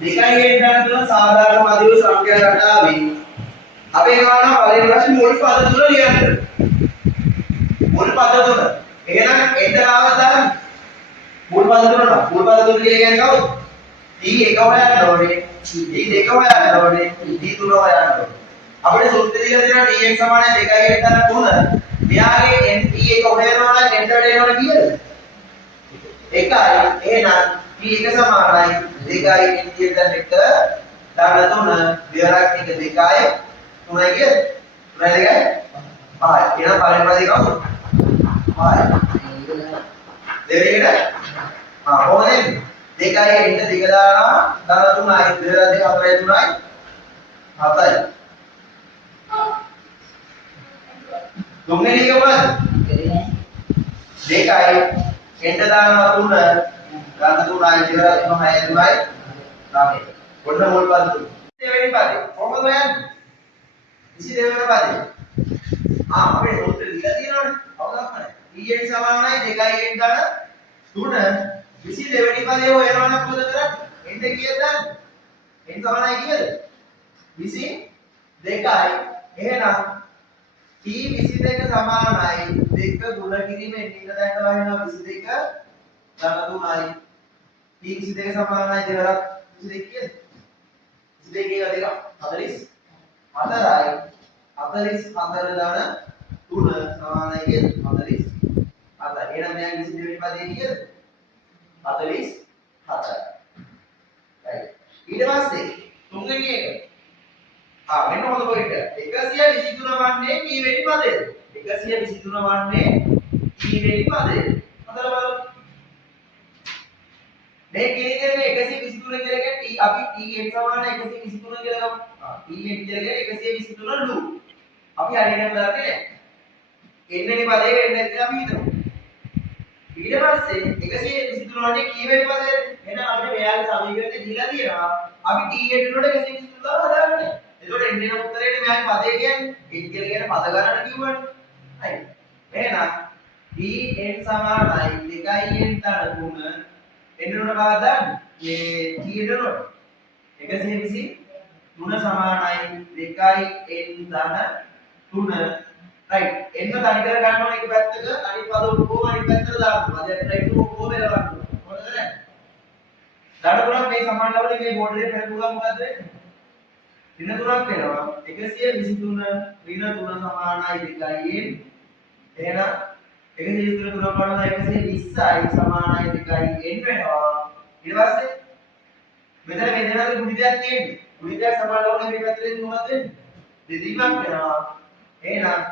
දෙකයි හෙන්න තුන සාධාරණ මදිව සංඛ්‍යා රටාවේ අපේ ගාන පළවෙනි වශයෙන් මුල් පද තුන ලියන්න. මුල් පද තුන. එහෙනම් එන්ටරාව දාන්න. මුල් පද තුන. මුල් පද තුන ලියගෙන කවුද? T1 හොයන්න ඕනේ. T2 හොයන්න ඕනේ. T3 හොයන්න ඕනේ. අපිට සූත්‍රය දීලා තියෙනවා Tx සමානයි 2 හෙන්න 3. මෙයාගේ T1 හොයනවා නම් එන්ටර් දෙනවනේ කීයද? 1යි. එහෙනම් T1 සමානයි 2යි ඉන්දියට 1 දාන 3 දෙවරක් එක 2යි 3යි කියද? 3යි 2යි 5යි. එහෙනම් පළවෙනි පදේ කවුද? 5යි. දෙවෙනිට කොහොමද? 2යි ඉන්න 2 දානවා දාන 3යි දෙවරක් 2 4යි 3යි 7යි. තුන්වෙනි එක මොකද්ද? 2යි එන්න දානවා 3 දාන 3යි දෙවරක් 6යි 3යි 9යි. ඔන්න මුල් පද තුන. 22 වෙනි පදේ. කොහොමද හොයන්නේ? 22 වෙනි පදේ. අපේ සූත්‍රය දීලා තියෙනවනේ. අවදාන්න. Tn සමානයි 2n දාන 3 22 වෙනි පදේ හොයනවා නම් මොකද කරන්නේ? n කීයද දාන්නේ? n සමානයි කීයද? 22යි. එහෙනම් T 22 සමානයි 2 ගුණ කිරීමෙන් n දැන්න වහිනවා 22 දාන 3යි. T 22 සමානයි දෙවරක් 22 කීයද? 22 එක 2 44යි 44 දාන 3 සමානයි කීයද? 47යි. එහෙනම් මෙයා 22 වෙනි පදේ කීයද? 47යි. right. ඊට පස්සේ තුන්වෙනි එක. මෙන්න හොඳ පොයින්ට් එක. 123 වන්නේ කී වෙනි පදේද? 123 වන්නේ කී වෙනි පදේද? හොඳට බලමු. මේ කියන්නේ 123 කියලා කියන්නේ අපි Tn සමාන 123 කියලා ගමු. Tn කියලා කියන්නේ 123 ලු. අපි හරියටම දන්නේ නැහැ. n වෙනි පදේ වෙන්නේ කියලා අපි හිතමු. ඊට පස්සේ 123 වන්නේ කී වෙනි පදේද? එහෙනම් අපිට මෙයාගේ සමීකරණය දීලා තියෙනවා. අපි Tn වලට 123 හදාගන්න. එතකොට n වෙන උත්තරේට මෙයාගේ පදේ කියන්නේ n කියලා කියන පද ගණන කිව්වනේ. හරි. එහෙනම් Tn සමානයි 2n දාන 3 එන්නොට කවදාද මේ කීයදනොට 123 සමානයි 2n ධන 3 රයිට් එන්න තනි කර ගන්න ඕනේ එක පැත්තක අනිත් පද ඔක්කොම අනිත් පැත්තට දාන්න. පදයට රයිට් ඔක්කොම එලවන්න. හොඳද නැහැ? ධන 3ක් මේ සමාන ලවල මේ බෝඩ් එකේ පෙරපුවා මොකද්ද වෙන්නේ? ඍණ 3ක් වෙනවා. 123 ඍණ 3 සමානයි 2n. එහෙනම් 123 බලනවා 120යි සමානයි 2යි n වෙනවා. ඊට පස්සේ මෙතන මේ දෙනාගේ ගුණිතයක් තියෙන්නේ. ගුණිතයක් සමානවම මේ පැත්තේ මොනවද වෙන්නේ? දෙදීමක් වෙනවා. එහෙනම්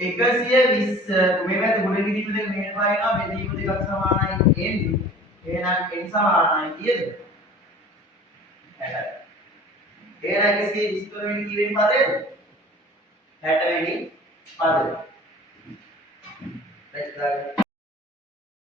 120 මේ පැත්ත ගුණ කිරීම දෙක මෙහෙම වෙනවා. බෙදීම දෙකක් සමානයි n. එහෙනම් n සමානයි කීයද? 60යි. එහෙනම් 123 වෙනි කී වෙනි පදේද? 60 වෙනි පදේ. Let's go.